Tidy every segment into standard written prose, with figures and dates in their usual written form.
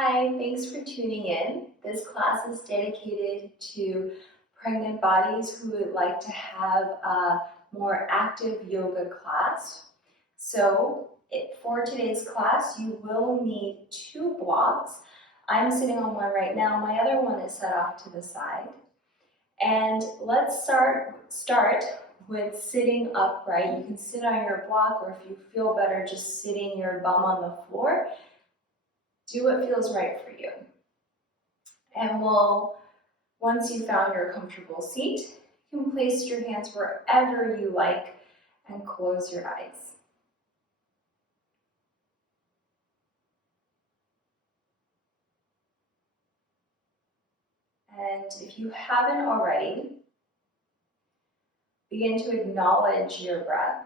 Hi, thanks for tuning in. This class is dedicated to pregnant bodies who would like to have a more active yoga class. For today's class, you will need two blocks. I'm sitting on one right now. My other one is set off to the side. And let's start with sitting upright. You can sit on your block, or if you feel better, just sitting your bum on the floor. Do what feels right for you. And once you found your comfortable seat, you can place your hands wherever you like and close your eyes. And if you haven't already, begin to acknowledge your breath.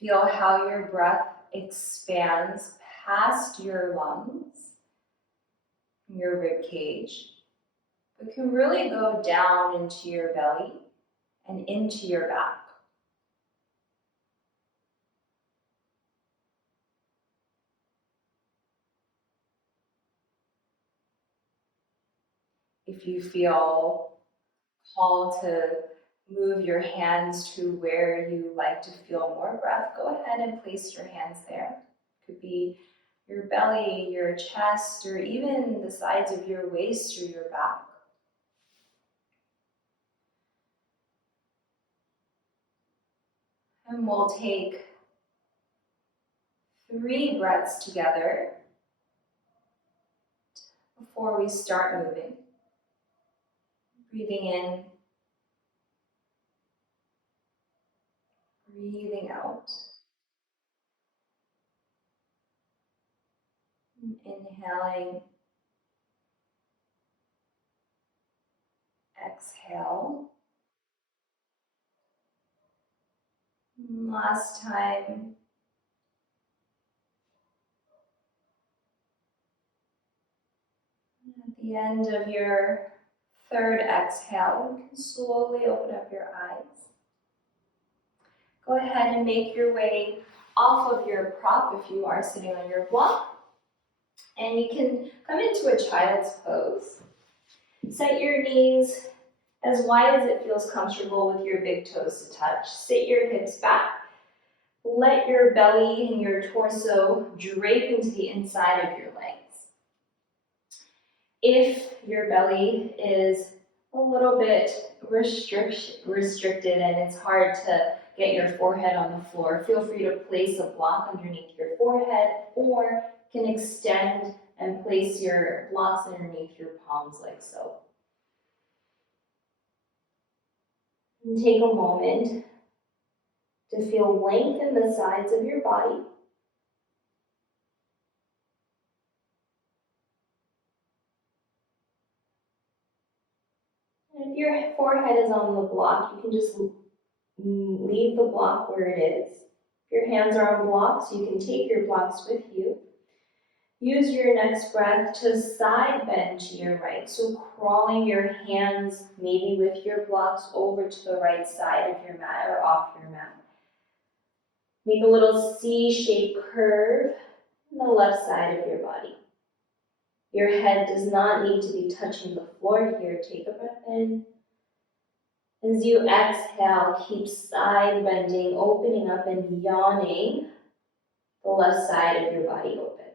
Feel how your breath expands past your lungs, your rib cage, but can really go down into your belly and into your back. If you feel called to move your hands to where you like to feel more breath, go ahead and place your hands there. It could be your belly, your chest, or even the sides of your waist or your back. And we'll take 3 breaths together before we start moving. Breathing in, breathing out. Inhaling, exhale. Last time. At the end of your third exhale, you can slowly open up your eyes. Go ahead and make your way off of your prop if you are sitting on your block. And you can come into a child's pose. Set your knees as wide as it feels comfortable with your big toes to touch. Sit your hips back. Let your belly and your torso drape into the inside of your legs. If your belly is a little bit restricted and it's hard to get your forehead on the floor, feel free to place a block underneath your forehead, or can extend and place your blocks underneath your palms like so. And take a moment to feel length in the sides of your body. And if your forehead is on the block, you can just leave the block where it is. If your hands are on blocks, you can take your blocks with you. Use your next breath to side bend to your right. So crawling your hands, maybe with your blocks, over to the right side of your mat or off your mat. Make a little C-shaped curve on the left side of your body. Your head does not need to be touching the floor here. Take a breath in. As you exhale, keep side bending, opening up and yawning the left side of your body open.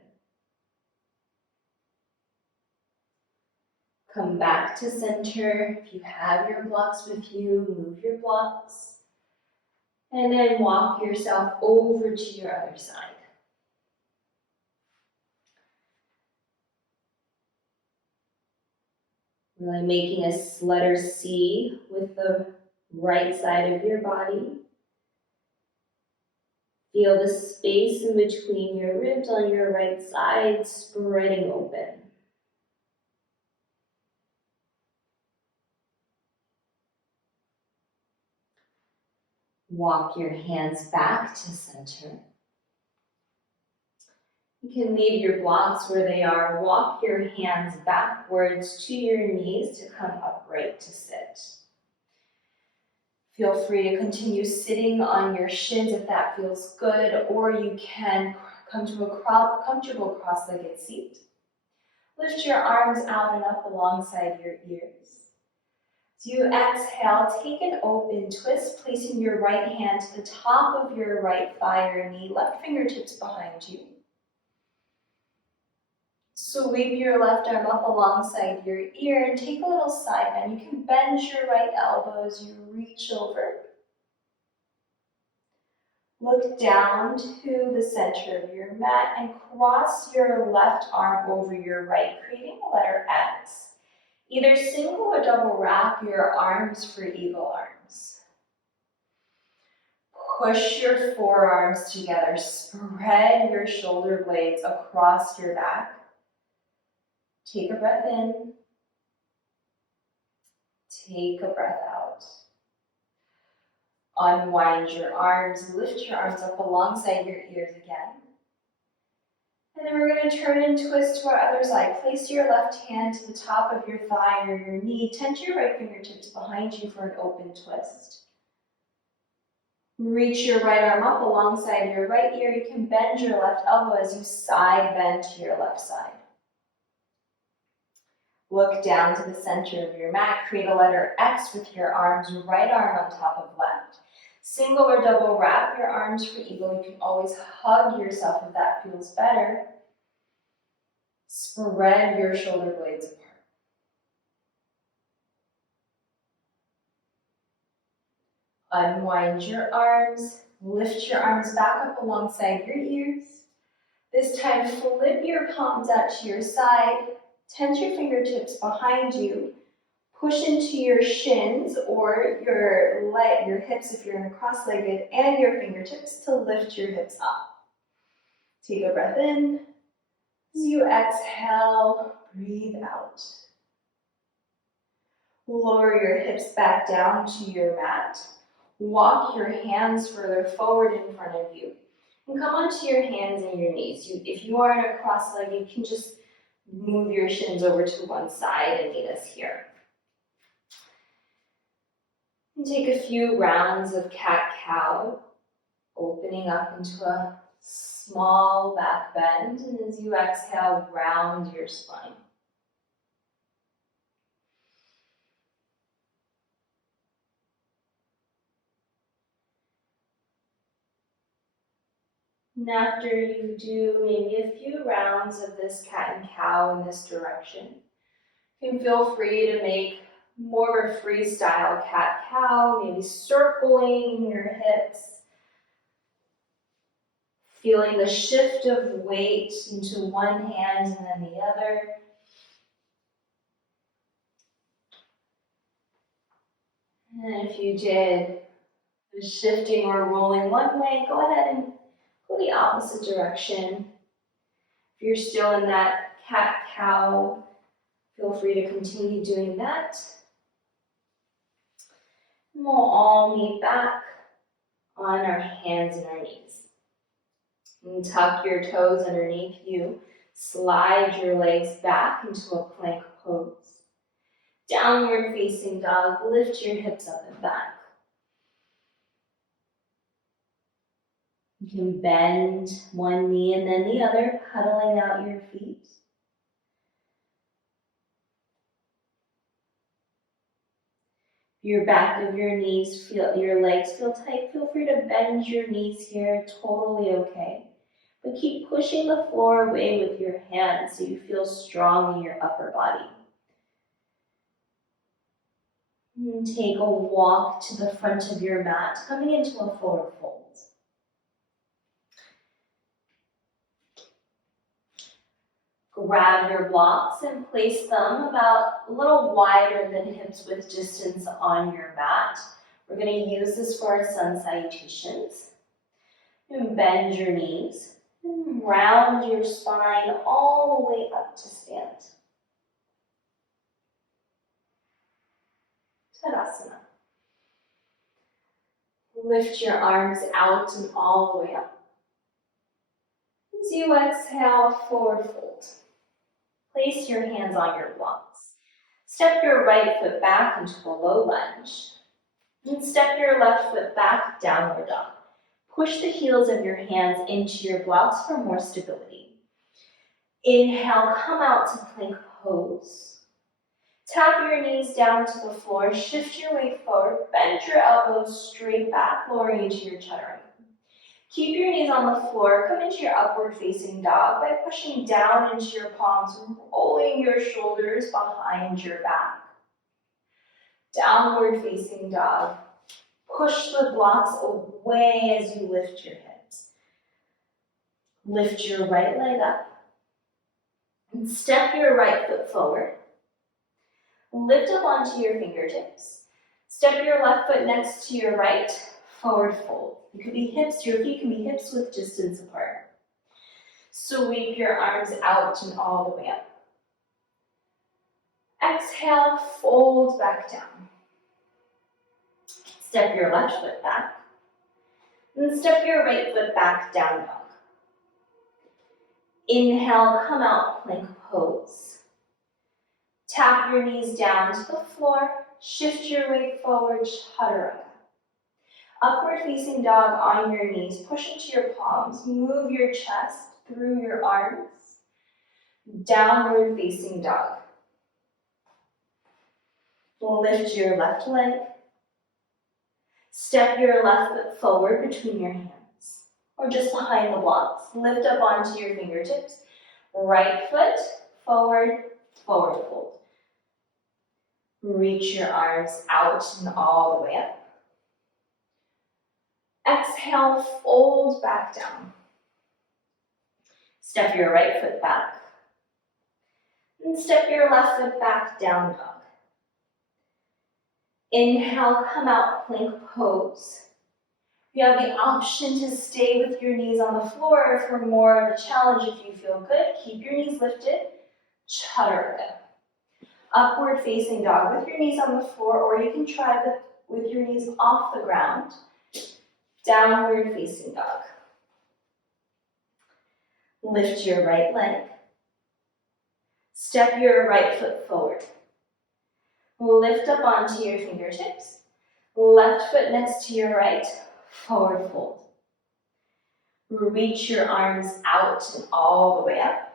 Come back to center. If you have your blocks with you, move your blocks. And then walk yourself over to your other side. Really making a letter C with the right side of your body. Feel the space in between your ribs on your right side spreading open. Walk your hands back to center. You can leave your blocks where they are. Walk your hands backwards to your knees to come upright to sit. Feel free to continue sitting on your shins if that feels good, or you can come to a comfortable cross-legged seat. Lift your arms out and up alongside your ears. As you exhale, take an open twist, placing your right hand to the top of your right thigh or knee, left fingertips behind you. Sweep your left arm up alongside your ear and take a little side bend. You can bend your right elbow as you reach over. Look down to the center of your mat and cross your left arm over your right, creating a letter X. Either single or double wrap your arms for eagle arms. Push your forearms together. Spread your shoulder blades across your back. Take a breath in. Take a breath out. Unwind your arms. Lift your arms up alongside your ears again. And then we're going to turn and twist to our other side. Place your left hand to the top of your thigh or your knee. Tense your right fingertips behind you for an open twist. Reach your right arm up alongside your right ear. You can bend your left elbow as you side bend to your left side. Look down to the center of your mat. Create a letter X with your arms, right arm on top of left. Single or double wrap your arms for eagle. You can always hug yourself if that feels better. Spread your shoulder blades apart. Unwind your arms. Lift your arms back up alongside your ears. This time, flip your palms out to your side. Tense your fingertips behind you. Push into your shins or your hips if you're in a cross-legged, and your fingertips to lift your hips up. Take a breath in. As you exhale, breathe out. Lower your hips back down to your mat. Walk your hands further forward in front of you. And come onto your hands and your knees. If you are in a cross-leg, you can just move your shins over to one side and meet us here. And take a few rounds of cat-cow, opening up into a small back bend. And as you exhale, round your spine. And after you do maybe a few rounds of this cat and cow in this direction, you can feel free to make more of a freestyle cat-cow, maybe circling your hips, feeling the shift of weight into one hand and then the other. And if you did the shifting or rolling one way, go ahead and go the opposite direction. If you're still in that cat-cow, feel free to continue doing that. And we'll all meet back on our hands and our knees. And tuck your toes underneath you. Slide your legs back into a plank pose. Downward facing dog, lift your hips up and back. You can bend one knee and then the other, huddling out your feet. Your back of your knees, your legs feel tight, feel free to bend your knees here, totally okay. But keep pushing the floor away with your hands so you feel strong in your upper body. And take a walk to the front of your mat, coming into a forward fold. Grab your blocks and place them about a little wider than hips width distance on your mat. We're going to use this for our sun salutations. And bend your knees and round your spine all the way up to stand. Tadasana. Lift your arms out and all the way up. As you exhale, forward fold. Place your hands on your blocks. Step your right foot back into a low lunge. And step your left foot back, downward dog. Push the heels of your hands into your blocks for more stability. Inhale, come out to plank pose. Tap your knees down to the floor, shift your weight forward, bend your elbows straight back, lowering into your chaturanga. Keep your knees on the floor, come into your upward facing dog by pushing down into your palms, rolling your shoulders behind your back. Downward facing dog. Push the blocks away as you lift your hips. Lift your right leg up. And step your right foot forward. Lift up onto your fingertips. Step your left foot next to your right, forward fold. It could be hips, your feet can be hips width distance apart. Sweep your arms out and all the way up. Exhale, fold back down. Step your left foot back. And step your right foot back, down dog. Inhale, come out, plank pose. Tap your knees down to the floor, shift your weight forward, chaturanga. Upward facing dog on your knees, push into your palms, move your chest through your arms. Downward facing dog. Lift your left leg. Step your left foot forward between your hands, or just behind the blocks. Lift up onto your fingertips. Right foot, forward, forward fold. Reach your arms out and all the way up. Exhale, fold back down. Step your right foot back. And step your left foot back, down dog. Inhale, come out, plank pose. You have the option to stay with your knees on the floor for more of a challenge if you feel good. Keep your knees lifted, chaturanga. Upward facing dog with your knees on the floor, or you can try with your knees off the ground. Downward facing dog. Lift your right leg. Step your right foot forward. Lift up onto your fingertips. Left foot next to your right, forward fold. Reach your arms out and all the way up.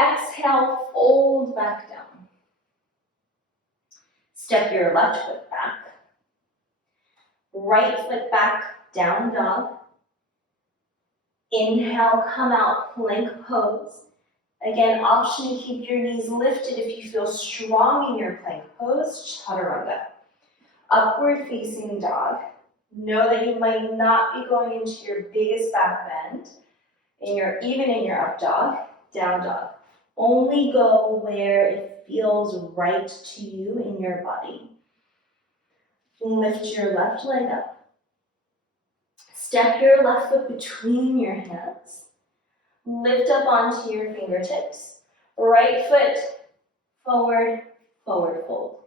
Exhale, fold back down. Step your left foot back. Right foot back, down dog. Inhale, come out, plank pose. Again, option to keep your knees lifted if you feel strong in your plank pose, chaturanga. Upward facing dog. Know that you might not be going into your biggest back bend, even in your up dog, down dog. Only go where it feels right to you in your body. Lift your left leg up. Step your left foot between your hands. Lift up onto your fingertips. Right foot forward, forward fold.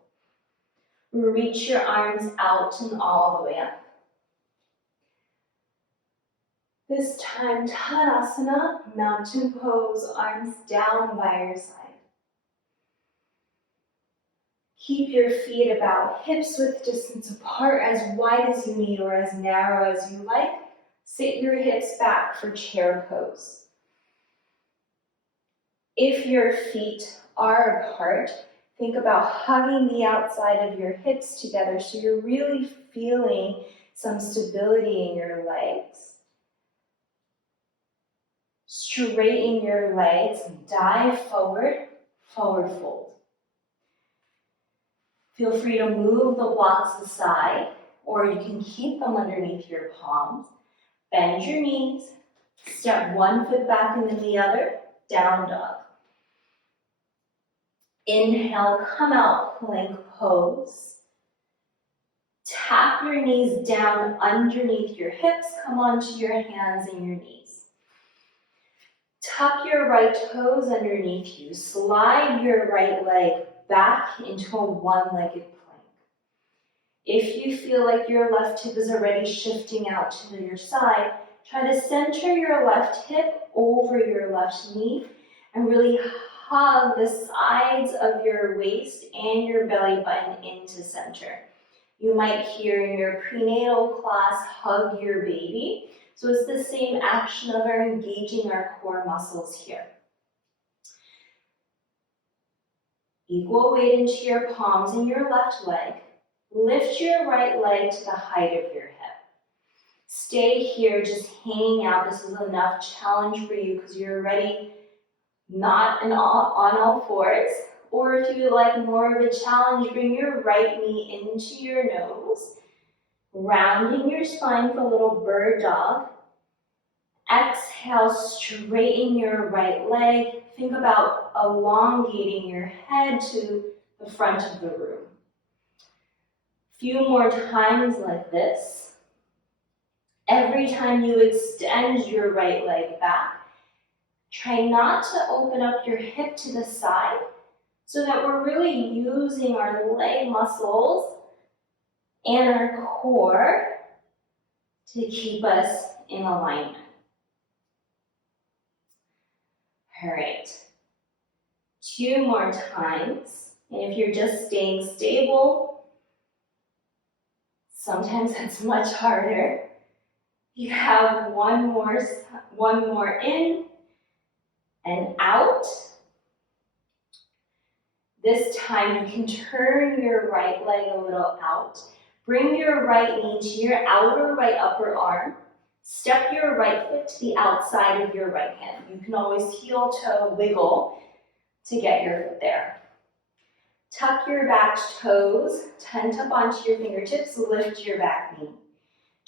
Reach your arms out and all the way up. This time, Tadasana, mountain pose, arms down by your side. Keep your feet about hips width distance apart, as wide as you need or as narrow as you like. Sit your hips back for chair pose. If your feet are apart, think about hugging the outside of your hips together so you're really feeling some stability in your legs. Straighten your legs, dive forward, forward fold. Feel free to move the blocks aside, or you can keep them underneath your palms. Bend your knees, step one foot back and then the other, down dog. Inhale, come out, plank pose. Tap your knees down underneath your hips, come onto your hands and your knees. Tuck your right toes underneath you. Slide your right leg back into a one-legged plank. If you feel like your left hip is already shifting out to your side, try to center your left hip over your left knee and really hug the sides of your waist and your belly button into center. You might hear in your prenatal class, hug your baby. So it's the same action of our engaging our core muscles here. Equal weight into your palms and your left leg. Lift your right leg to the height of your hip. Stay here just hanging out. This is enough challenge for you because you're already not on all fours. Or if you like more of a challenge, bring your right knee into your nose, rounding your spine for a little bird dog. Exhale, straighten your right leg. Think about elongating your head to the front of the room. Few more times like this. Every time you extend your right leg back, try not to open up your hip to the side so that we're really using our leg muscles and our core to keep us in alignment. All right, 2 more times. And if you're just staying stable, sometimes it's much harder. You have one more in and out. This time you can turn your right leg a little out. Bring your right knee to your outer right upper arm. Step your right foot to the outside of your right hand. You can always heel toe wiggle to get your foot there. Tuck your back toes, tent up onto your fingertips, lift your back knee.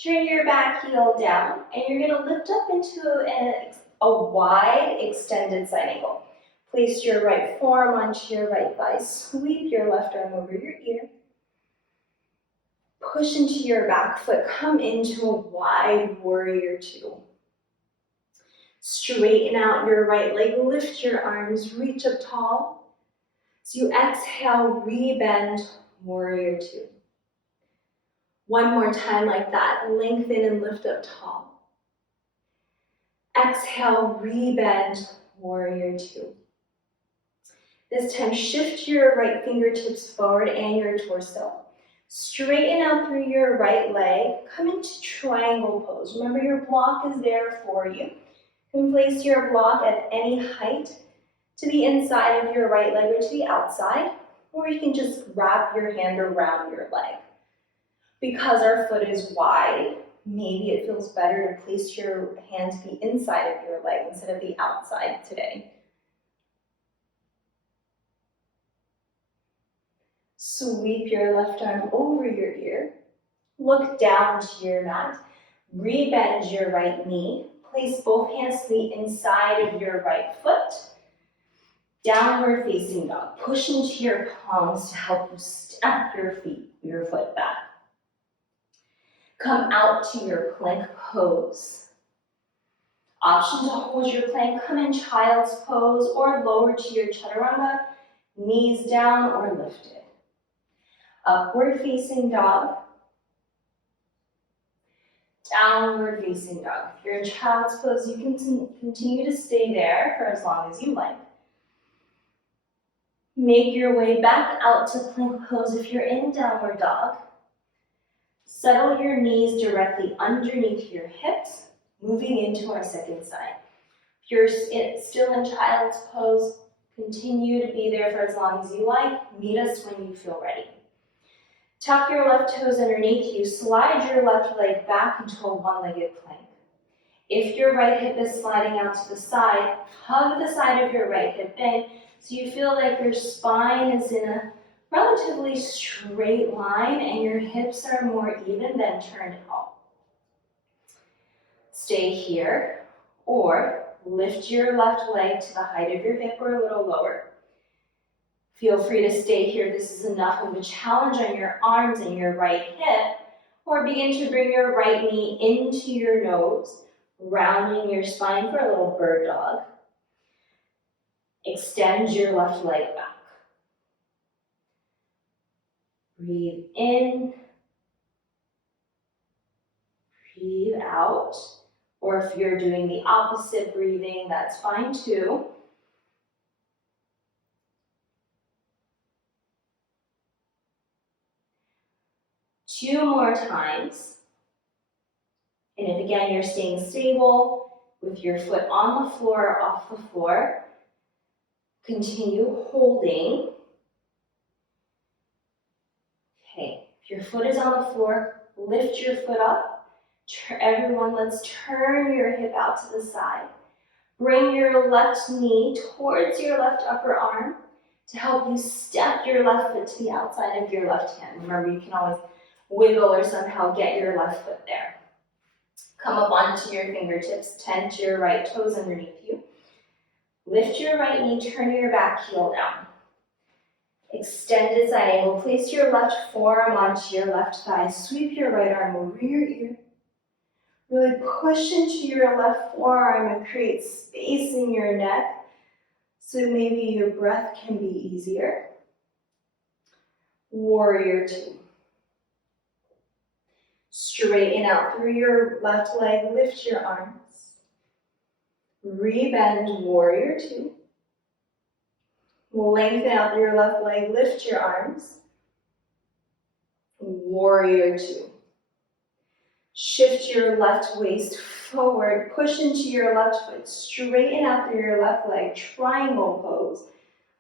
Turn your back heel down, and you're going to lift up into a wide extended side angle. Place your right forearm onto your right thigh. Sweep your left arm over your ear. Push into your back foot. Come into a wide warrior 2. Straighten out your right leg. Lift your arms. Reach up tall. So you exhale, rebend, warrior 2. One more time like that. Lengthen and lift up tall. Exhale, rebend, warrior 2. This time, shift your right fingertips forward and your torso. Straighten out through your right leg. Come into triangle pose. Remember, your block is there for you. You can place your block at any height to the inside of your right leg or to the outside, or you can just wrap your hand around your leg. Because our foot is wide, maybe it feels better to place your hand to the inside of your leg instead of the outside today. Sweep your left arm over your ear. Look down to your mat. Rebend your right knee. Place both hands to the inside of your right foot. Downward facing dog. Push into your palms to help you step your foot back. Come out to your plank pose. Option to hold your plank, come in child's pose or lower to your chaturanga, knees down or lifted. Upward facing dog. Downward facing dog. If you're in child's pose, you can continue to stay there for as long as you like. Make your way back out to plank pose if you're in downward dog. Settle your knees directly underneath your hips, moving into our second side. If you're still in child's pose, continue to be there for as long as you like. Meet us when you feel ready. Tuck your left toes underneath you. Slide your left leg back into a one-legged plank. If your right hip is sliding out to the side, hug the side of your right hip in so you feel like your spine is in a relatively straight line and your hips are more even than turned out. Stay here or lift your left leg to the height of your hip or a little lower. Feel free to stay here. This is enough of a challenge on your arms and your right hip, or begin to bring your right knee into your nose, rounding your spine for a little bird dog. Extend your left leg back. Breathe in, breathe out, or if you're doing the opposite breathing, that's fine too. 2 more times. And if again you're staying stable with your foot on the floor, off the floor, continue holding. Okay, if your foot is on the floor, lift your foot up. Everyone, let's turn your hip out to the side. Bring your left knee towards your left upper arm to help you step your left foot to the outside of your left hand. Remember, you can always wiggle or somehow get your left foot there. Come up onto your fingertips, tent your right toes underneath you. Lift your right knee, turn your back heel down. Extended side angle, place your left forearm onto your left thigh, sweep your right arm over your ear. Really push into your left forearm and create space in your neck so maybe your breath can be easier. Warrior two. Straighten out through your left leg, lift your arms. Rebend, warrior two. Lengthen out through your left leg, lift your arms. Warrior two. Shift your left waist forward, push into your left foot, straighten out through your left leg, triangle pose.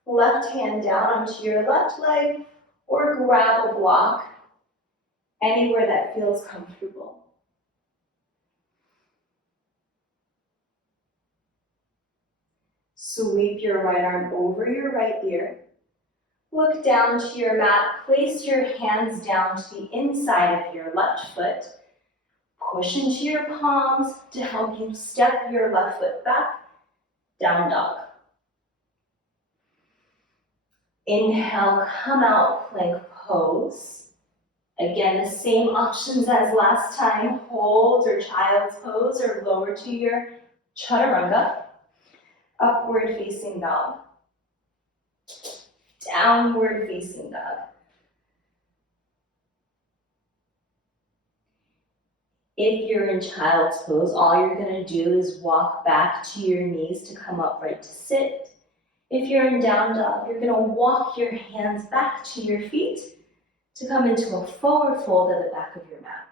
Left hand down onto your left leg or grab a block anywhere that feels comfortable. Sweep your right arm over your right ear. Look down to your mat, place your hands down to the inside of your left foot. Push into your palms to help you step your left foot back, down dog. Inhale, come out, plank pose. Again, the same options as last time, hold or child's pose or lower to your chaturanga. Upward facing dog. Downward facing dog. If you're in child's pose, all you're going to do is walk back to your knees to come upright to sit. If you're in down dog, you're going to walk your hands back to your feet to come into a forward fold at the back of your mat.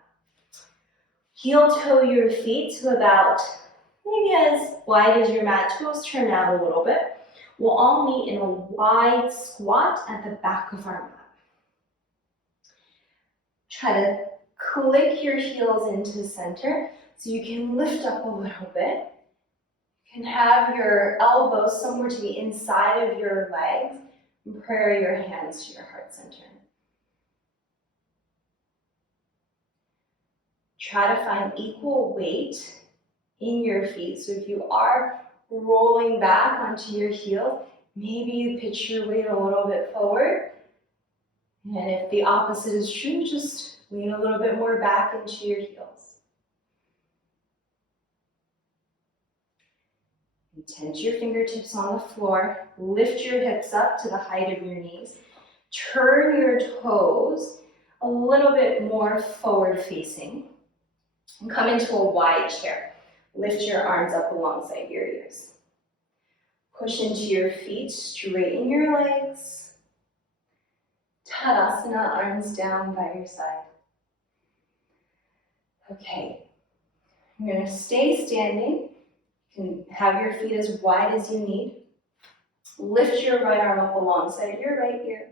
Heel toe your feet to about maybe as wide as your mat, toes turn out a little bit. We'll all meet in a wide squat at the back of our mat. Try to click your heels into center so you can lift up a little bit. You can have your elbows somewhere to the inside of your legs and pray your hands to your heart center. Try to find equal weight in your feet. So if you are rolling back onto your heels, maybe you pitch your weight a little bit forward. And if the opposite is true, just lean a little bit more back into your heels. And tent your fingertips on the floor. Lift your hips up to the height of your knees. Turn your toes a little bit more forward facing. And come into a wide chair. Lift your arms up alongside your ears. Push into your feet, straighten your legs. Tadasana, arms down by your side. Okay, you're going to stay standing. You can have your feet as wide as you need. Lift your right arm up alongside your right ear.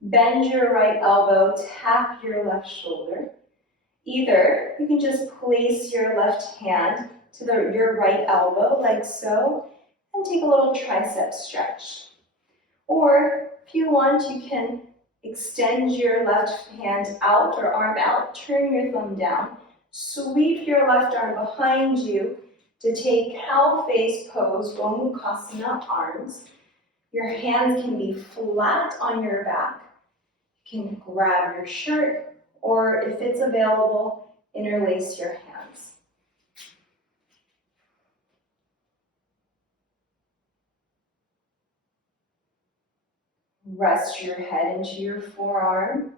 Bend your right elbow, tap your left shoulder. Either you can just place your left hand to your right elbow like so and take a little tricep stretch. Or if you want, you can extend your left hand out or arm out, turn your thumb down, sweep your left arm behind you to take cow face pose, Gomukhasana arms. Your hands can be flat on your back. You can grab your shirt, or if it's available, interlace your hands. Rest your head into your forearm.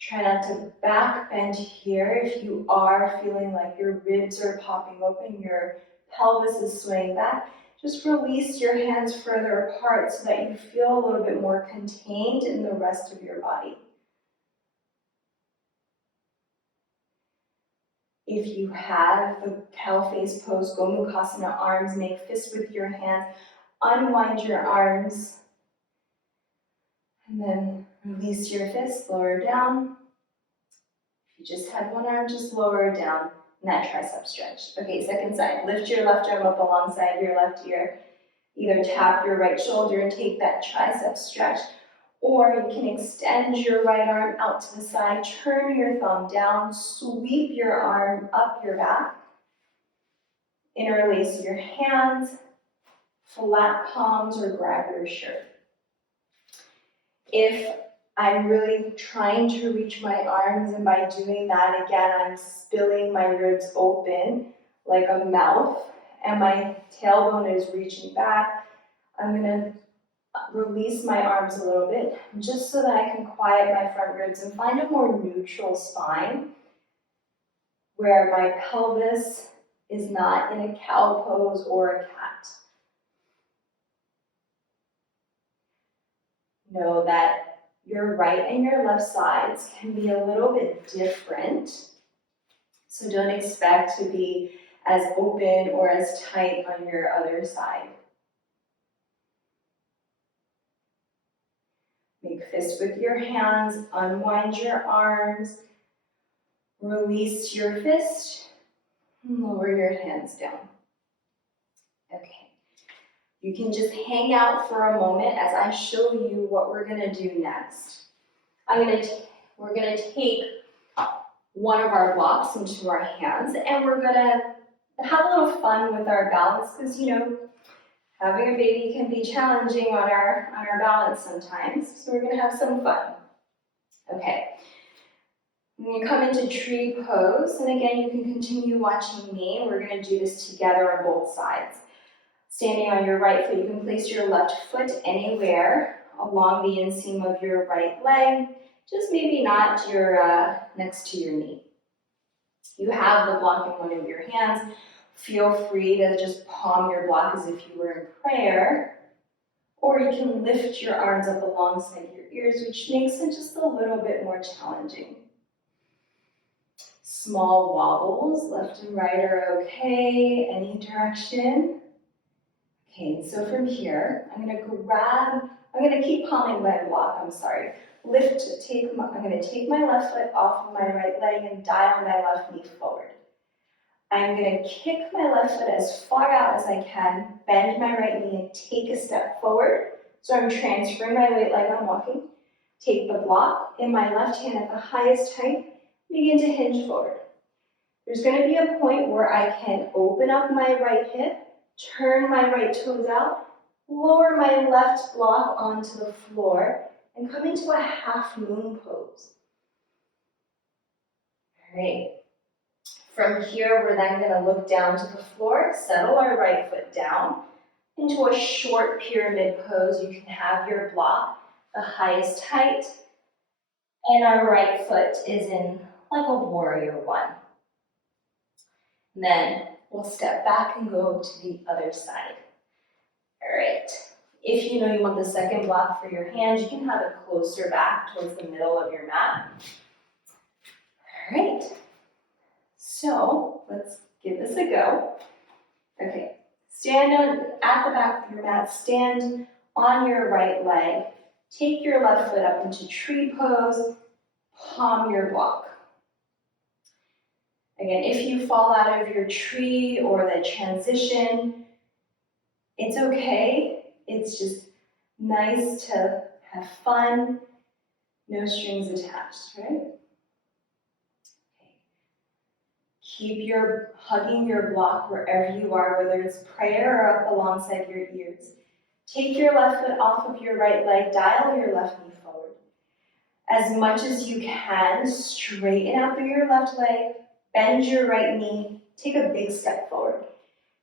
Try not to back bend here. If you are feeling like your ribs are popping open, your pelvis is swaying back, just release your hands further apart so that you feel a little bit more contained in the rest of your body. If you have the cow face pose, Gomukhasana arms, make fists with your hands, unwind your arms, and then release your fists, lower down. If you just had one arm, just lower it down in that tricep stretch. Okay, second side. Lift your left arm up alongside your left ear. Either tap your right shoulder and take that tricep stretch, or you can extend your right arm out to the side, turn your thumb down, sweep your arm up your back, interlace your hands, flat palms, or grab your shirt. If I'm really trying to reach my arms, and by doing that, again, I'm spilling my ribs open like a mouth, and my tailbone is reaching back, I'm gonna release my arms a little bit, just so that I can quiet my front ribs and find a more neutral spine, where my pelvis is not in a cow pose or a cat. Know that your right and your left sides can be a little bit different, so don't expect to be as open or as tight on your other side. Make fists with your hands, unwind your arms, release your fist, and lower your hands down. Okay. You can just hang out for a moment as I show you what we're gonna do next. We're gonna take one of our blocks into our hands, and we're gonna have a little fun with our balance, because having a baby can be challenging on our balance sometimes. So we're gonna have some fun. Okay. When you come into tree pose, and again, you can continue watching me. We're gonna do this together on both sides. Standing on your right foot, you can place your left foot anywhere along the inseam of your right leg, just maybe not next to your knee. You have the block in one of your hands. Feel free to just palm your block as if you were in prayer, or you can lift your arms up alongside your ears, which makes it just a little bit more challenging. Small wobbles, left and right are okay, any direction. Okay, so from here, I'm gonna keep palming my block, I'm gonna take my left foot off of my right leg and dial my left knee forward. I'm gonna kick my left foot as far out as I can, bend my right knee and take a step forward. So I'm transferring my weight like I'm walking. Take the block in my left hand at the highest height, begin to hinge forward. There's gonna be a point where I can open up my right hip, turn my right toes out, lower my left block onto the floor, and come into a half moon pose. All right. From here, we're then going to look down to the floor, settle our right foot down into a short pyramid pose. You can have your block the highest height, and our right foot is in like a warrior one. And then we'll step back and go to the other side. All right. If you know you want the second block for your hands, you can have it closer back towards the middle of your mat. All right. So let's give this a go. Okay. Stand at the back of your mat. Stand on your right leg. Take your left foot up into tree pose. Palm your block. Again, if you fall out of your tree or the transition, it's okay. It's just nice to have fun, no strings attached, right? Okay. Keep hugging your block wherever you are, whether it's prayer or up alongside your ears. Take your left foot off of your right leg, dial your left knee forward. As much as you can, straighten out through your left leg, bend your right knee, take a big step forward.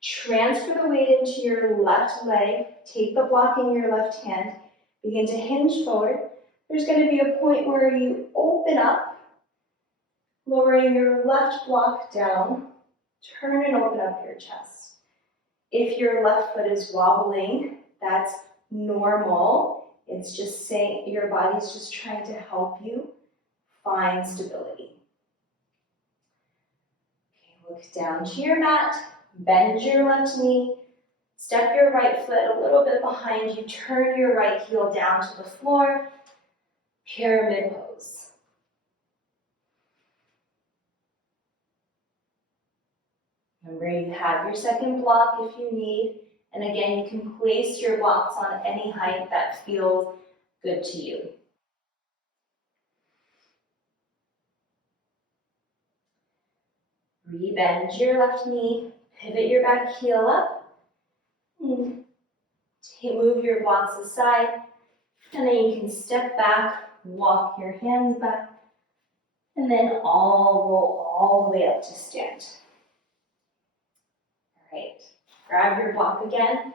Transfer the weight into your left leg, take the block in your left hand, begin to hinge forward. There's going to be a point where you open up, lowering your left block down, turn and open up your chest. If your left foot is wobbling, that's normal. It's just saying your body's just trying to help you find stability. Look down to your mat, bend your left knee, step your right foot a little bit behind you, turn your right heel down to the floor, pyramid pose. Remember, you have your second block if you need, and again, you can place your blocks on any height that feels good to you. Rebend your left knee, pivot your back heel up, move your blocks aside, and then you can step back, walk your hands back, and then roll all the way up to stand. All right, grab your block again.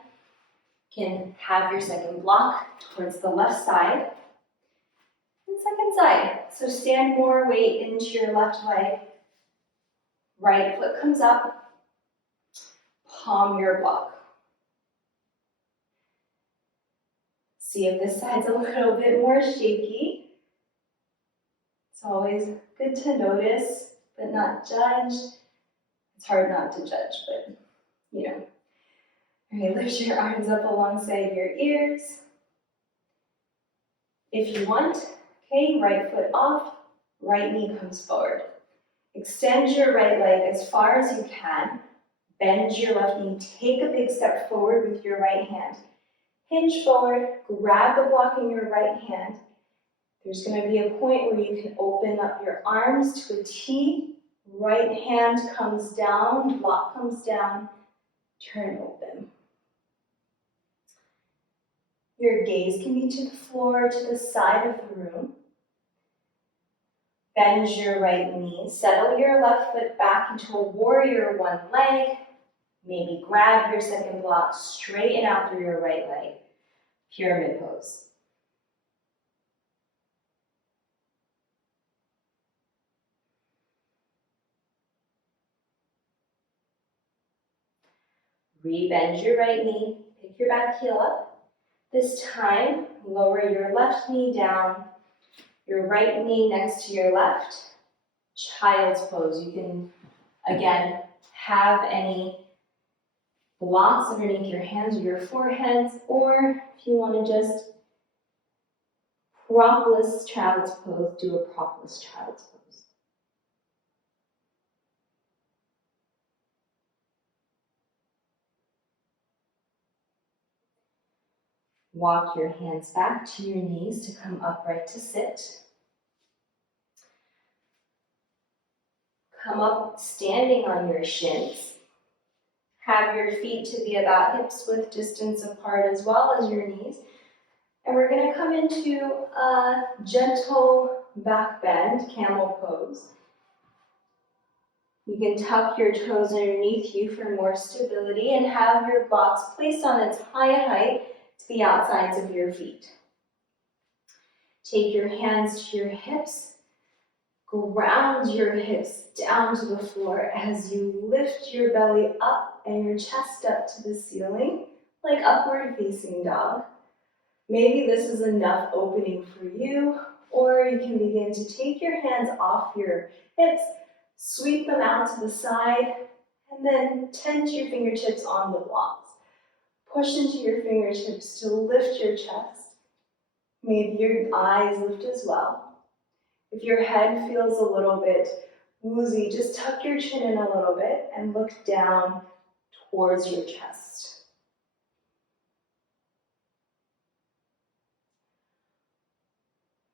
You can have your second block towards the left side and second side. So stand more weight into your left leg. Right foot comes up, palm your block. See if this side's a little bit more shaky. It's always good to notice, but not judge. It's hard not to judge, but you know. All right, lift your arms up alongside your ears. If you want, okay, right foot off, right knee comes forward. Extend your right leg as far as you can. Bend your left knee. Take a big step forward with your right hand. Hinge forward, grab the block in your right hand. There's going to be a point where you can open up your arms to a T. Right hand comes down, block comes down, turn open. Your gaze can be to the floor, to the side of the room. Bend your right knee, settle your left foot back into a warrior one leg. Maybe grab your second block, straighten out through your right leg. Pyramid pose. Rebend your right knee, pick your back heel up. This time, lower your left knee down, your right knee next to your left. Child's pose. You can, again, have any blocks underneath your hands or your foreheads, or if you want to just propless child's pose, do a propless child's pose. Walk your hands back to your knees to come upright to sit. Come up standing on your shins. Have your feet to be about hips width distance apart as well as your knees. And we're going to come into a gentle back bend, camel pose. You can tuck your toes underneath you for more stability and have your box placed on its high height to the outsides of your feet. Take your hands to your hips. Ground your hips down to the floor as you lift your belly up and your chest up to the ceiling, like upward facing dog. Maybe this is enough opening for you, or you can begin to take your hands off your hips, sweep them out to the side, and then tend your fingertips on the blocks. Push into your fingertips to lift your chest. Maybe your eyes lift as well. If your head feels a little bit woozy, just tuck your chin in a little bit and look down towards your chest.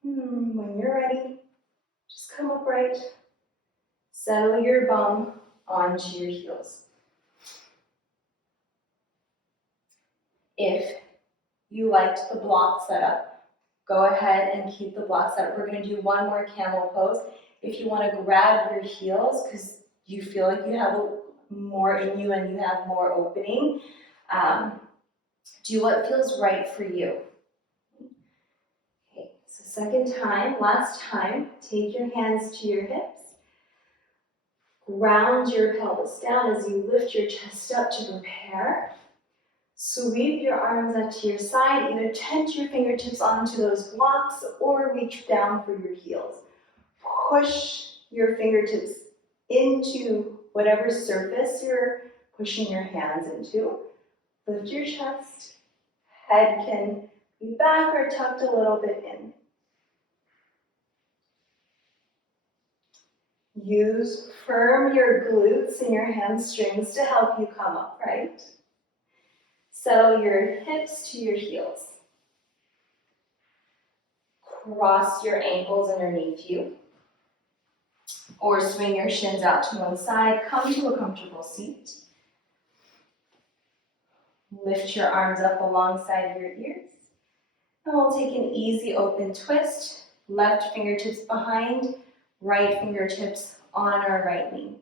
When you're ready, just come upright. Settle your bum onto your heels. If you liked the block setup, go ahead and keep the block setup. We're going to do one more camel pose. If you want to grab your heels because you feel like you have more in you and you have more opening, do what feels right for you. Okay, so second time, last time, take your hands to your hips. Ground your pelvis down as you lift your chest up to prepare. Sweep your arms up to your side, either tent your fingertips onto those blocks or reach down for your heels. Push your fingertips into whatever surface you're pushing your hands into. Lift your chest. Head can be back or tucked a little bit in. Firm your glutes and your hamstrings to help you come upright. So your hips to your heels. Cross your ankles underneath you. Or swing your shins out to one side. Come to a comfortable seat. Lift your arms up alongside your ears. And we'll take an easy open twist. Left fingertips behind, right fingertips on our right knee.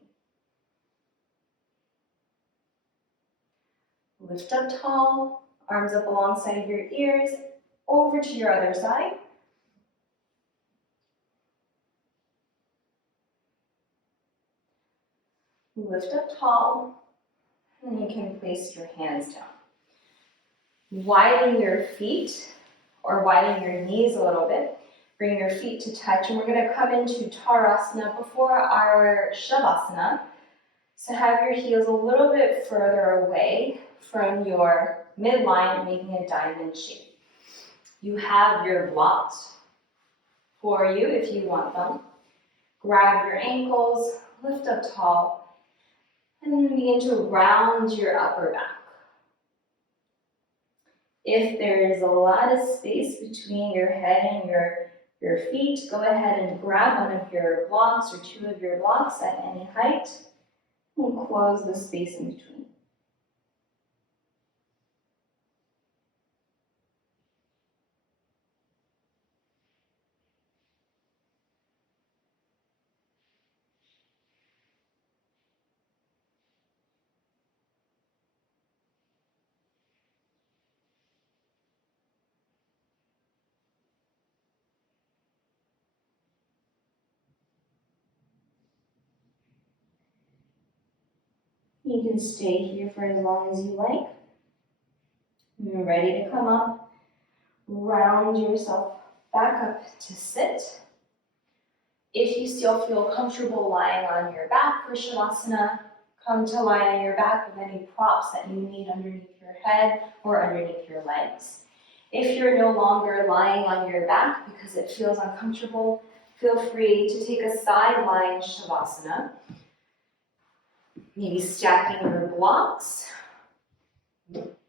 Lift up tall, arms up alongside your ears, over to your other side. Lift up tall, and you can place your hands down. Widen your feet, or widen your knees a little bit. Bring your feet to touch, and we're going to come into Tarasana before our Shavasana. So have your heels a little bit further away from your midline, making a diamond shape. You have your blocks for you if you want them. Grab your ankles, lift up tall, and then begin to round your upper back. If there is a lot of space between your head and your feet, go ahead and grab one of your blocks or two of your blocks at any height and close the space in between. You can stay here for as long as you like. When you're ready to come up, round yourself back up to sit. If you still feel comfortable lying on your back for Shavasana, come to lie on your back with any props that you need underneath your head or underneath your legs. If you're no longer lying on your back because it feels uncomfortable, feel free to take a side lying Shavasana. Maybe stacking your blocks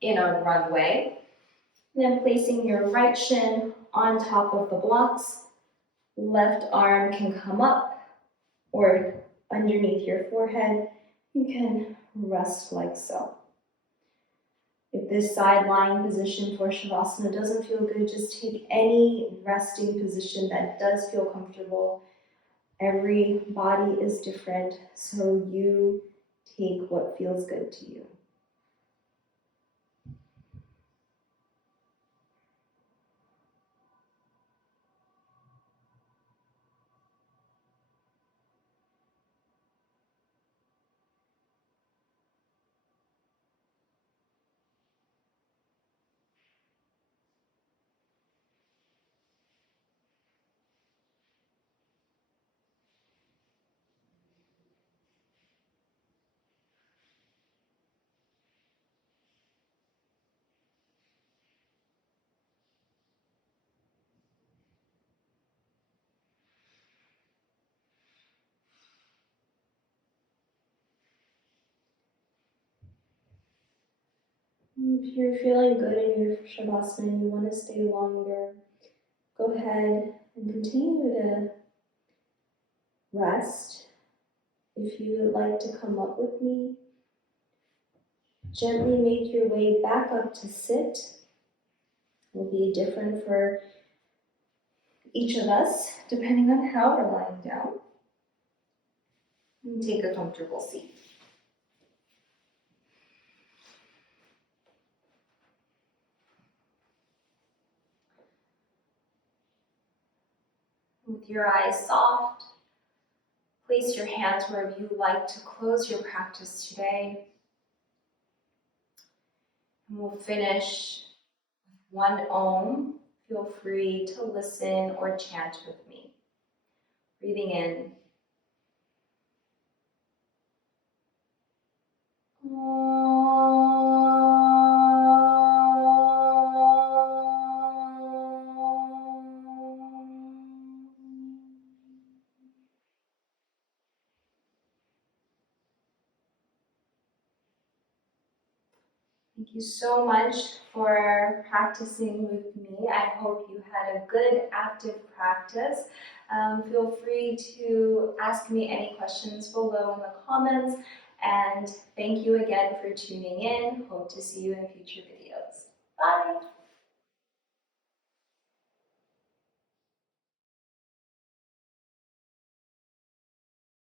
in a runway. And then placing your right shin on top of the blocks. Left arm can come up or underneath your forehead. You can rest like so. If this side lying position for Shavasana doesn't feel good, just take any resting position that does feel comfortable. Every body is different, so you take what feels good to you. If you're feeling good in your Shavasana and you want to stay longer, go ahead and continue to rest. If you would like to come up with me, gently make your way back up to sit. It will be different for each of us, depending on how we're lying down. And take a comfortable seat. With your eyes soft, place your hands wherever you like to close your practice today. And we'll finish with one Om. Feel free to listen or chant with me. Breathing in. Thank you so much for practicing with me. I hope you had a good active practice. Feel free to ask me any questions below in the comments. And thank you again for tuning in. Hope to see you in future videos. Bye!